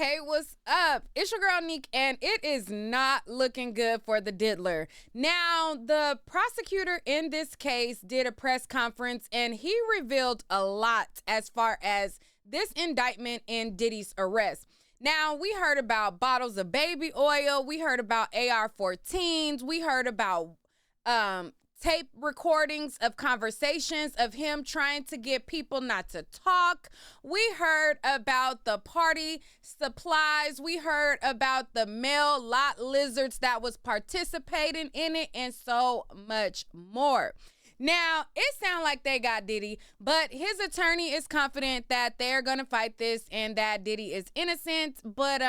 Hey, what's up? It's your girl Neek, and it is not looking good for the diddler. Now, the prosecutor in this case did a press conference, and he revealed a lot as far as this indictment and Diddy's arrest. Now, we heard about bottles of baby oil. We heard about AR-14s. We heard about tape recordings of conversations of him trying to get people not to talk. We heard about the party supplies. We heard about the male lot lizards that was participating in it, and so much more. Now, it sounds like they got Diddy, but his attorney is confident that they're going to fight this and that Diddy is innocent, but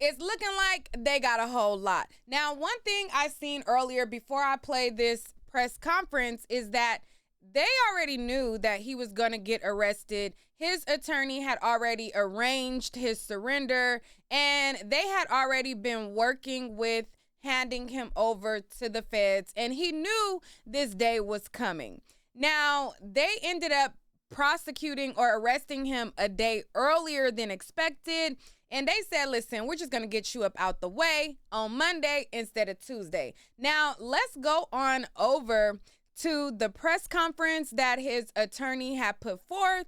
it's looking like they got a whole lot. Now, one thing I seen earlier before I played this press conference is that they already knew that he was going to get arrested. His attorney had already arranged his surrender, and they had already been working with handing him over to the feds, and he knew this day was coming. Now, they ended up prosecuting or arresting him a day earlier than expected, and they said, listen, we're just going to get you up out the way on Monday instead of Tuesday. Now, let's go on over to the press conference that his attorney had put forth.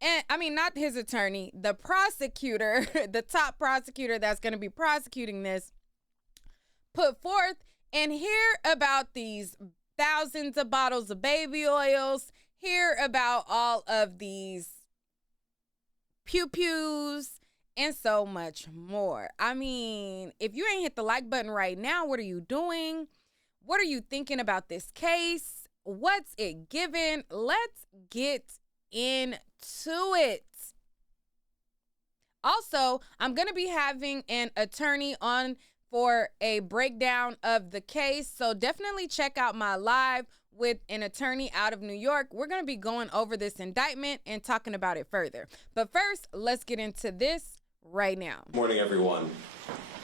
And I mean, not his attorney, the prosecutor, the top prosecutor that's going to be prosecuting this, put forth, and hear about these thousands of bottles of baby oils, hear about all of these pew-pews, and so much more. I mean, if you ain't hit the like button right now, what are you doing? What are you thinking about this case? What's it giving? Let's get into it. Also, I'm going to be having an attorney on for a breakdown of the case, so definitely check out my live with an attorney out of New York. We're going to be going over this indictment and talking about it further. But first, let's get into this right now. Good morning, everyone.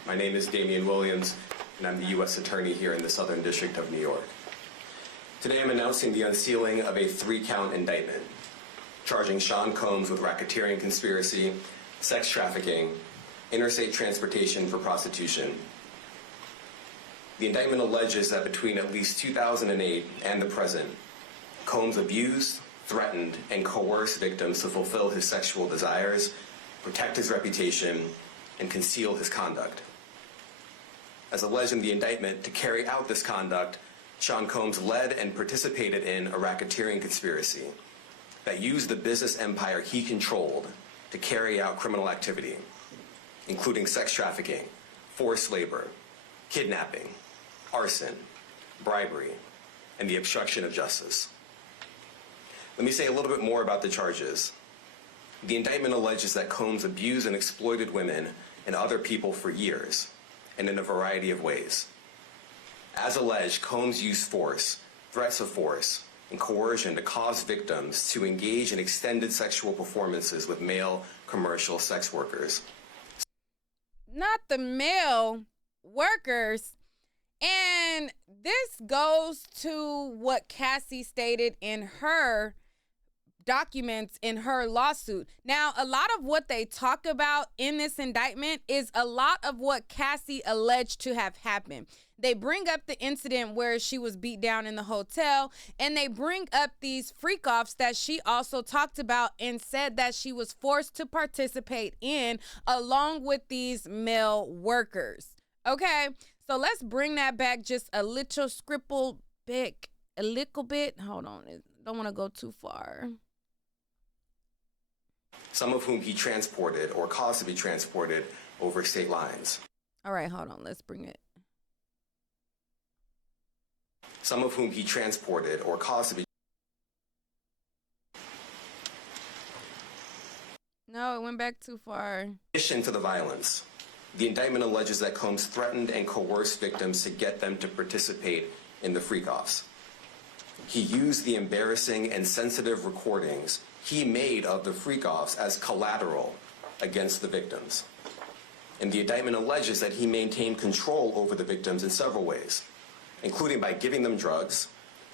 My name is Damian Williams, and I'm the U.S. Attorney here in the Southern District of New York. Today, I'm announcing the unsealing of a 3-count indictment, charging Sean Combs with racketeering conspiracy, sex trafficking, interstate transportation for prostitution. The indictment alleges that between at least 2008 and the present, Combs abused, threatened, and coerced victims to fulfill his sexual desires, protect his reputation, and conceal his conduct. As alleged in the indictment, to carry out this conduct, Sean Combs led and participated in a racketeering conspiracy that used the business empire he controlled to carry out criminal activity, including sex trafficking, forced labor, kidnapping, arson, bribery, and the obstruction of justice. Let me say a little bit more about the charges. The indictment alleges that Combs abused and exploited women and other people for years, and in a variety of ways. As alleged, Combs used force, threats of force, and coercion to cause victims to engage in extended sexual performances with male commercial sex workers. Not the male workers. And this goes to what Cassie stated in her documents in her lawsuit. Now, a lot of what they talk about in this indictment is a lot of what Cassie alleged to have happened. They bring up the incident where she was beat down in the hotel, and they bring up these freak-offs that she also talked about and said that she was forced to participate in along with these male workers. Okay, so let's bring that back just a little scribble bit, a little bit. Hold on, don't want to go too far. Some of whom he transported or caused to be transported over state lines. All right, hold on, let's bring it. Some of whom he transported or caused to be. No, it went back too far. In addition to the violence, the indictment alleges that Combs threatened and coerced victims to get them to participate in the freak-offs. He used the embarrassing and sensitive recordings he made of the freak-offs as collateral against the victims. And the indictment alleges that he maintained control over the victims in several ways, including by giving them drugs,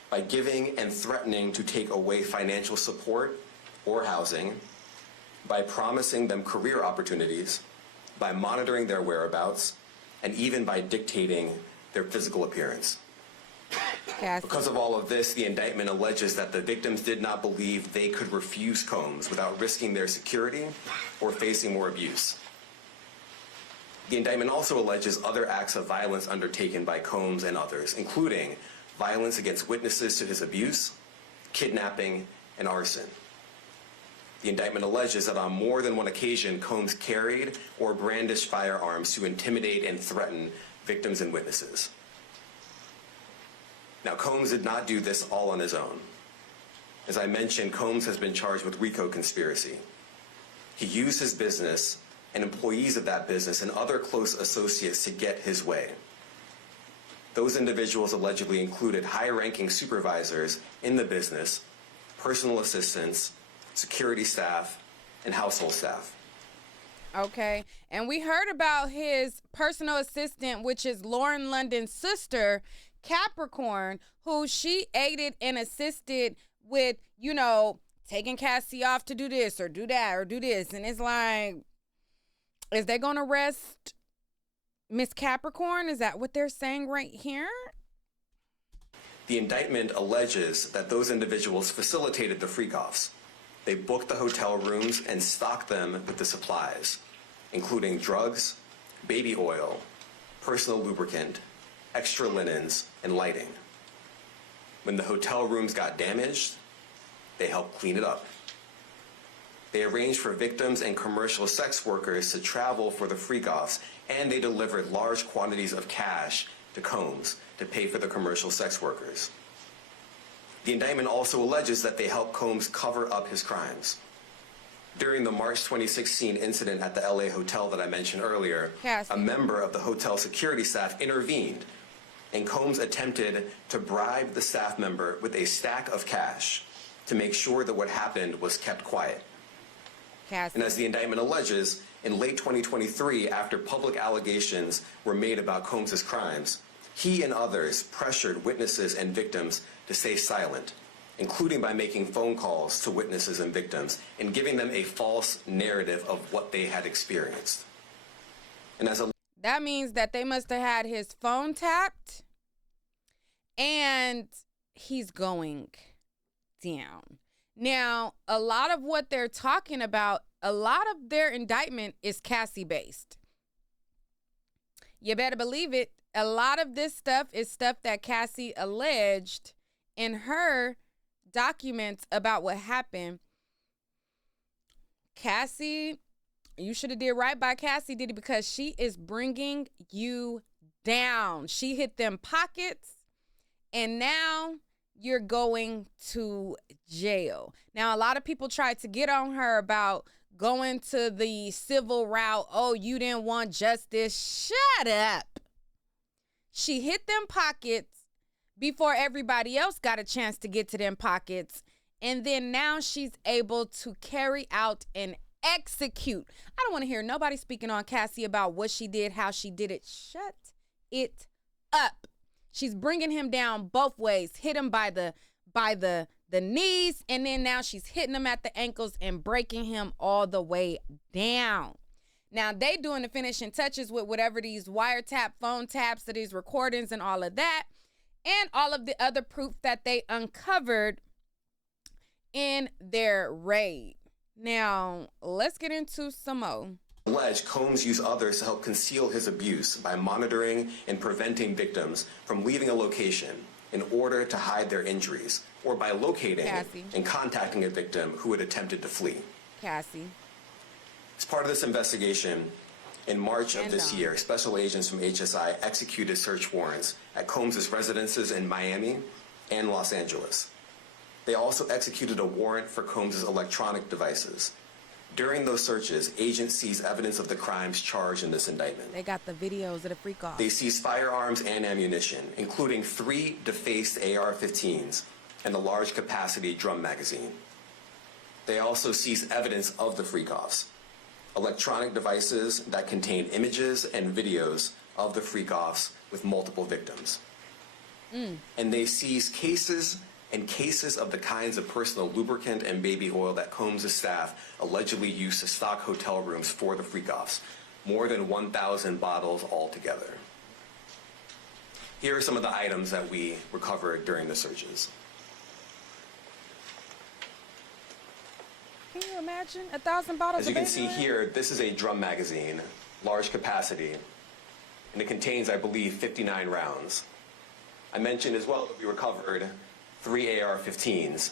by giving and threatening to take away financial support or housing, by promising them career opportunities, by monitoring their whereabouts, and even by dictating their physical appearance. Cassie. Because of all of this, the indictment alleges that the victims did not believe they could refuse Combs without risking their security or facing more abuse. The indictment also alleges other acts of violence undertaken by Combs and others, including violence against witnesses to his abuse, kidnapping, and arson. The indictment alleges that on more than one occasion, Combs carried or brandished firearms to intimidate and threaten victims and witnesses. Now, Combs did not do this all on his own. As I mentioned, Combs has been charged with RICO conspiracy. He used his business and employees of that business and other close associates to get his way. Those individuals allegedly included high-ranking supervisors in the business, personal assistants, security staff, and household staff. Okay, and we heard about his personal assistant, which is Lauren London's sister, Capricorn, who she aided and assisted with, you know, taking Cassie off to do this or do that or do this. And it's like, is they going to arrest Miss Capricorn? Is that what they're saying right here? The indictment alleges that those individuals facilitated the freak-offs. They booked the hotel rooms and stocked them with the supplies, including drugs, baby oil, personal lubricant, extra linens, and lighting. When the hotel rooms got damaged, they helped clean it up. They arranged for victims and commercial sex workers to travel for the freak-offs, and they delivered large quantities of cash to Combs to pay for the commercial sex workers. The indictment also alleges that they helped Combs cover up his crimes. During the March 2016 incident at the LA hotel that I mentioned earlier, a member of the hotel security staff intervened, and Combs attempted to bribe the staff member with a stack of cash to make sure that what happened was kept quiet. And as the indictment alleges, in late 2023, after public allegations were made about Combs' crimes, he and others pressured witnesses and victims to stay silent, including by making phone calls to witnesses and victims and giving them a false narrative of what they had experienced. And that means that they must have had his phone tapped and he's going down. Now, a lot of what they're talking about, a lot of their indictment is Cassie based. You better believe it. A lot of this stuff is stuff that Cassie alleged in her documents about what happened. Cassie, you should have did right by Cassie, Diddy, because she is bringing you down. She hit them pockets, and now you're going to jail. Now, a lot of people tried to get on her about going to the civil route. Oh, you didn't want justice. Shut up. She hit them pockets before everybody else got a chance to get to them pockets. And then now she's able to carry out and execute. I don't want to hear nobody speaking on Cassie about what she did, how she did it. Shut it up. She's bringing him down both ways. Hit him by the knees, and then now she's hitting him at the ankles and breaking him all the way down. Now, they doing the finishing touches with whatever these wiretap phone taps to these recordings and all of that, and all of the other proof that they uncovered in their raid. Now, let's get into some more. Alleged Combs used others to help conceal his abuse by monitoring and preventing victims from leaving a location in order to hide their injuries, or by locating and contacting a victim who had attempted to flee. Cassie. As part of this investigation, in March of this year, special agents from HSI executed search warrants at Combs' residences in Miami and Los Angeles. They also executed a warrant for Combs' electronic devices. During those searches, agents seized evidence of the crimes charged in this indictment. They got the videos of the freak-off. They seized firearms and ammunition, including 3 defaced AR-15s and a large-capacity drum magazine. They also seized evidence of the freak-offs, electronic devices that contain images and videos of the freak-offs with multiple victims. And they seized cases and cases of the kinds of personal lubricant and baby oil that Combs' staff allegedly used to stock hotel rooms for the freak-offs, more than 1,000 bottles altogether. Here are some of the items that we recovered during the searches. Can you imagine 1,000 bottles As you of can baby see oil? here, this is a drum magazine, large capacity, and it contains, I believe, 59 rounds. I mentioned as well that we recovered 3 AR-15s.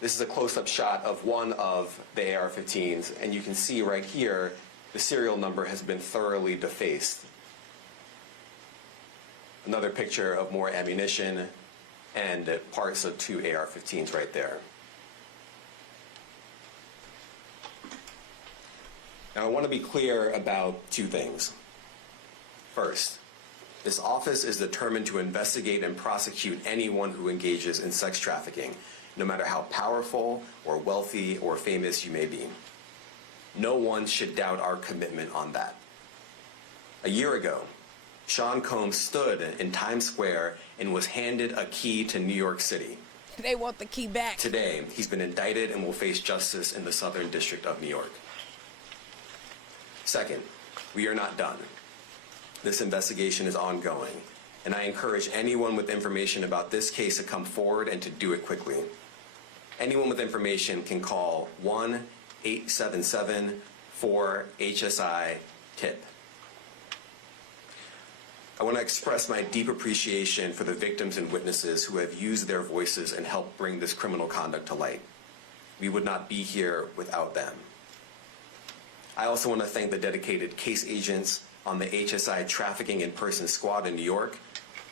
This is a close-up shot of one of the AR-15s, and you can see right here the serial number has been thoroughly defaced. Another picture of more ammunition and parts of 2 AR-15s right there. Now, I want to be clear about 2 things. First, this office is determined to investigate and prosecute anyone who engages in sex trafficking, no matter how powerful or wealthy or famous you may be. No one should doubt our commitment on that. A year ago, Sean Combs stood in Times Square and was handed a key to New York City. They want the key back. Today, he's been indicted and will face justice in the Southern District of New York. Second, we are not done. This investigation is ongoing, and I encourage anyone with information about this case to come forward and to do it quickly. Anyone with information can call 1-877-4-HSI-TIP. I want to express my deep appreciation for the victims and witnesses who have used their voices and helped bring this criminal conduct to light. We would not be here without them. I also want to thank the dedicated case agents on the HSI Trafficking in Person Squad in New York.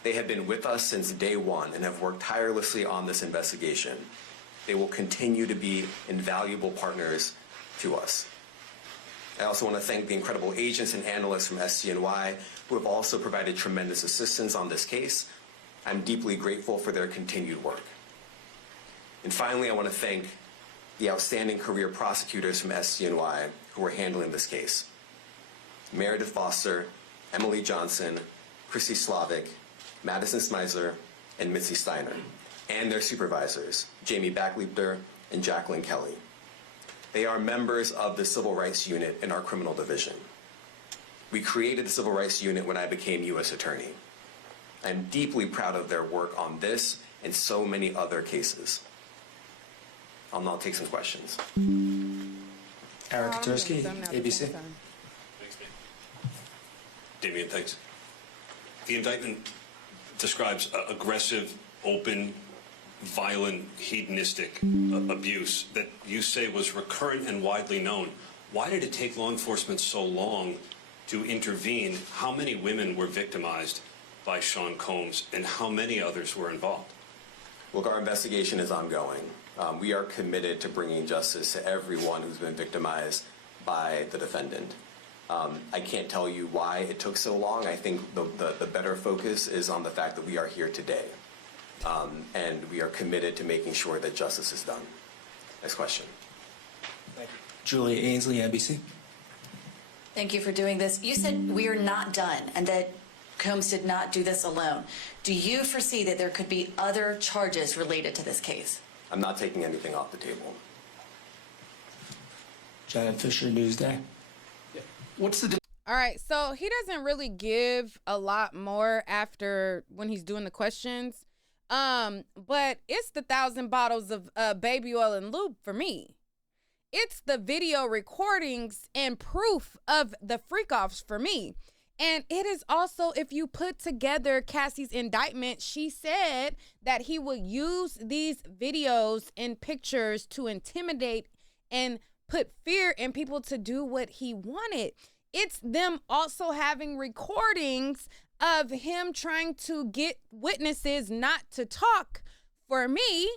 They have been with us since day one and have worked tirelessly on this investigation. They will continue to be invaluable partners to us. I also want to thank the incredible agents and analysts from SCNY who have also provided tremendous assistance on this case. I'm deeply grateful for their continued work. And finally, I want to thank the outstanding career prosecutors from SCNY who are handling this case. Meredith Foster, Emily Johnson, Chrissy Slavic, Madison Smeisler, and Mitzi Steiner, and their supervisors, Jamie Backleiter and Jacqueline Kelly. They are members of the Civil Rights Unit in our criminal division. We created the Civil Rights Unit when I became U.S. Attorney. I'm deeply proud of their work on this and so many other cases. I'll now take some questions. Eric Katursky, ABC. Thanks, man. Damian, thanks. The indictment describes aggressive, open, violent, hedonistic abuse that you say was recurrent and widely known. Why did it take law enforcement so long to intervene? How many women were victimized by Sean Combs, and how many others were involved? Look, our investigation is ongoing. We are committed to bringing justice to everyone who's been victimized by the defendant. I can't tell you why it took so long. I think the better focus is on the fact that we are here today. And we are committed to making sure that justice is done. Next question. Thank you. Julia Ainsley, NBC. Thank you for doing this. You said we are not done and that Combs did not do this alone. Do you foresee that there could be other charges related to this case? I'm not taking anything off the table. Janet Fisher, Newsday. What's the All right, so he doesn't really give a lot more after when he's doing the questions. But it's the 1,000 bottles of baby oil and lube for me. It's the video recordings and proof of the freak-offs for me. And it is also, if you put together Cassie's indictment, she said that he would use these videos and pictures to intimidate and put fear in people to do what he wanted. It's them also having recordings of him trying to get witnesses not to talk for me.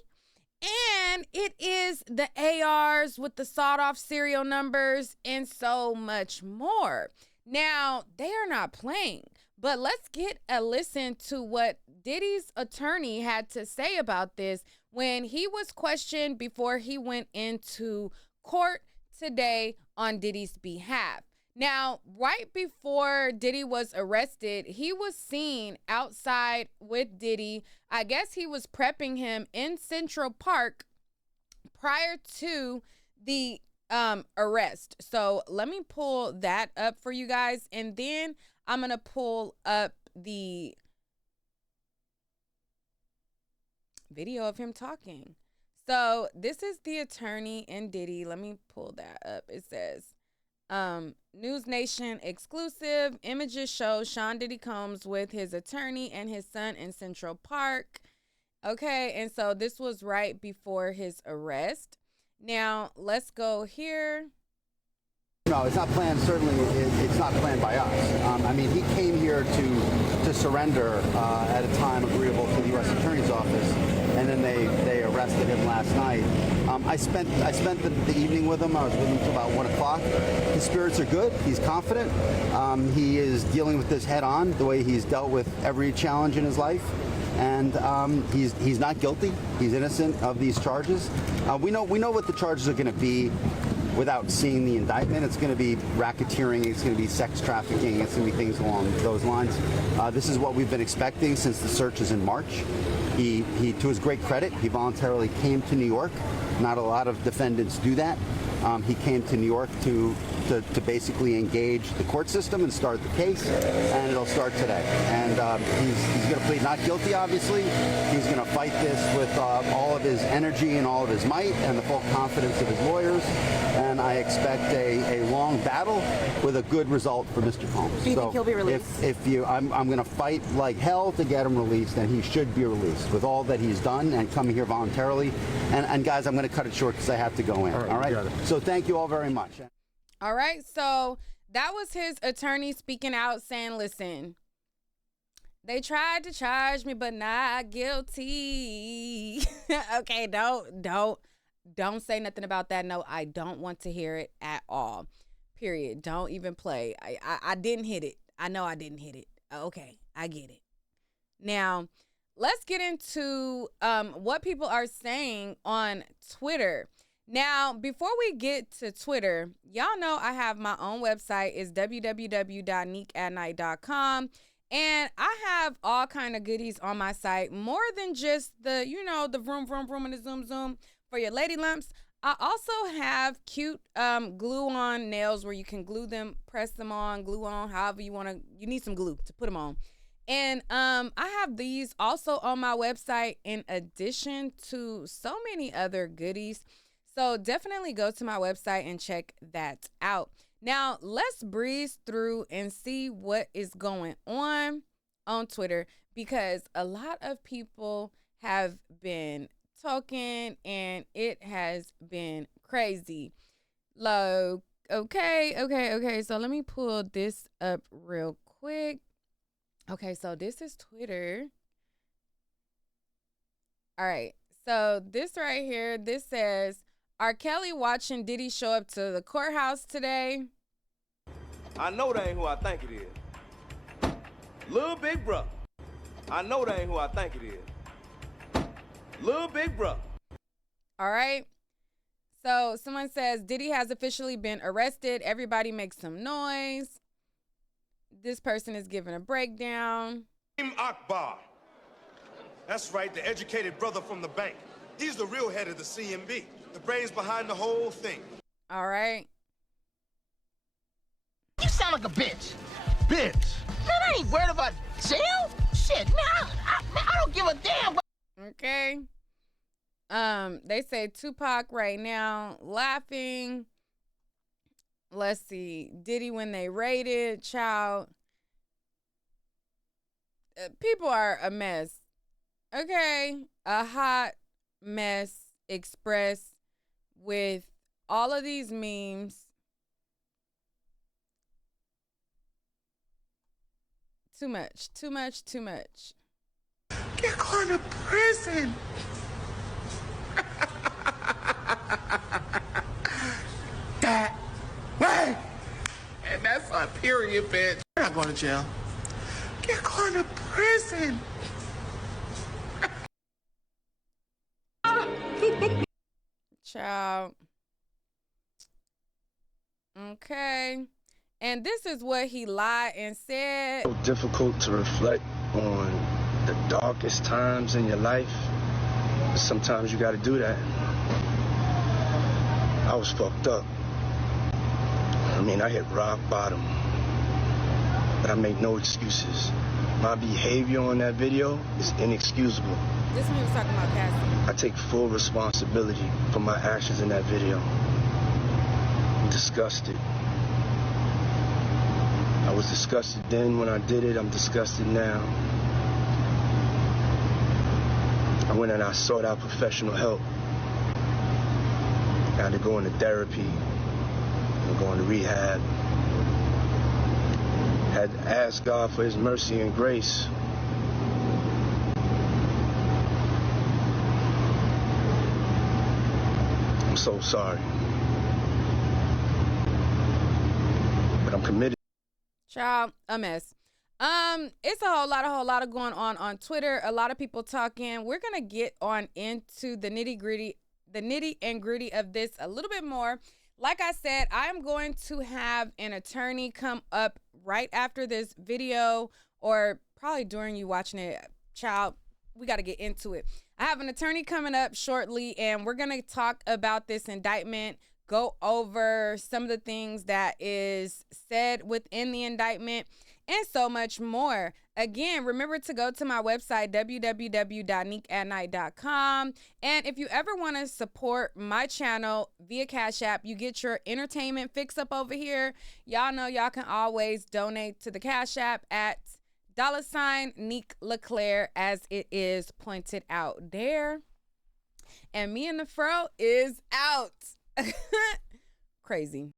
And it is the ARs with the sawed-off serial numbers and so much more. Now, they are not playing, but let's get a listen to what Diddy's attorney had to say about this when he was questioned before he went into court today on Diddy's behalf. Now, right before Diddy was arrested, he was seen outside with Diddy. I guess he was prepping him in Central Park prior to the arrest. So let me pull that up for you guys, and then I'm gonna pull up the video of him talking. So this is the attorney in Diddy. Let me pull that up. It says, News Nation exclusive. Images show Sean Diddy Combs with his attorney and his son in Central Park. Okay, and so this was right before his arrest. Now, let's go here. No, it's not planned. Certainly, it's not planned by us. I mean, he came here to surrender at a time agreeable to the U.S. Attorney's Office, and then they arrested him last night. I spent the evening with him. I was with him until about 1 o'clock. His spirits are good. He's confident. He is dealing with this head on, the way he's dealt with every challenge in his life. And he's not guilty. He's innocent of these charges. We know what the charges are going to be without seeing the indictment. It's going to be racketeering. It's going to be sex trafficking. It's going to be things along those lines. This is what we've been expecting since the searches in March. He, to his great credit, he voluntarily came to New York. Not a lot of defendants do that. He came to New York to basically engage the court system and start the case, and it'll start today. And he's going to plead not guilty, obviously. He's going to fight this with all of his energy and all of his might and the full confidence of his lawyers. And I expect a long battle with a good result for Mr. Combs. Do you think he'll be released? I'm going to fight like hell to get him released, and he should be released with all that he's done and coming here voluntarily. And guys, I'm going to cut it short because I have to go in. All right? So thank you all very much. All right, so that was his attorney speaking out, saying, listen, they tried to charge me, but not guilty. Okay, don't say nothing about that. No, I don't want to hear it at all. Period. Don't even play. I didn't hit it. I know I didn't hit it. Okay, I get it. Now, let's get into what people are saying on Twitter. Now, before we get to Twitter, y'all know I have my own website. It's www.niquelatnight.com. And I have all kind of goodies on my site, more than just the, the vroom, vroom, vroom, and the zoom, zoom for your lady lumps. I also have cute glue-on nails where you can glue them, press them on, glue on, however you want to. You need some glue to put them on. And I have these also on my website in addition to so many other goodies. So definitely go to my website and check that out. Now, let's breeze through and see what is going on Twitter, because a lot of people have been talking and it has been crazy. Like, okay. So let me pull this up real quick. Okay, so this is Twitter. All right. So this right here, this says, R. Kelly watching Diddy show up to the courthouse today. I know that ain't who I think it is. Lil Big Bruh. I know that ain't who I think it is. Lil Big Bruh. All right. So someone says Diddy has officially been arrested. Everybody make some noise. This person is giving a breakdown. Akbar. That's right, the educated brother from the bank. He's the real head of the CMB. The brains behind the whole thing. All right. You sound like a bitch. Bitch. Man, I ain't worried about jail. Shit, man, I don't give a damn. Okay. They say Tupac right now laughing. Let's see. Diddy when they raided, child. People are a mess. Okay. A hot mess expressed with all of these memes. Too much. You're going to prison. That way. And that's a period, bitch. You're not going to jail. You're going to prison. Child. Okay. And this is what he lied and said. So difficult to reflect on the darkest times in your life. Sometimes you got to do that. I was fucked up. I mean, I hit rock bottom. But I make no excuses. My behavior on that video is inexcusable. This one he was talking about Cassie. I take full responsibility for my actions in that video. I'm disgusted. I was disgusted then when I did it. I'm disgusted now. I went and I sought out professional help. I had to go into therapy. I'm going to rehab. Had to ask God for his mercy and grace. I'm so sorry. But I'm committed. Child, a mess. It's a whole lot of going on Twitter. A lot of people talking. We're gonna get on into the nitty and gritty of this a little bit more. Like I said, I'm going to have an attorney come up right after this video, or probably during you watching it. Child, we got to get into it. I have an attorney coming up shortly, and we're going to talk about this indictment, go over some of the things that is said within the indictment, and so much more. Again, remember to go to my website, www.niquelatnight.com. And if you ever want to support my channel via Cash App, you get your entertainment fix up over here. Y'all know y'all can always donate to the Cash App at $niquelaclaire, as it is pointed out there. And me and the fro is out. Crazy.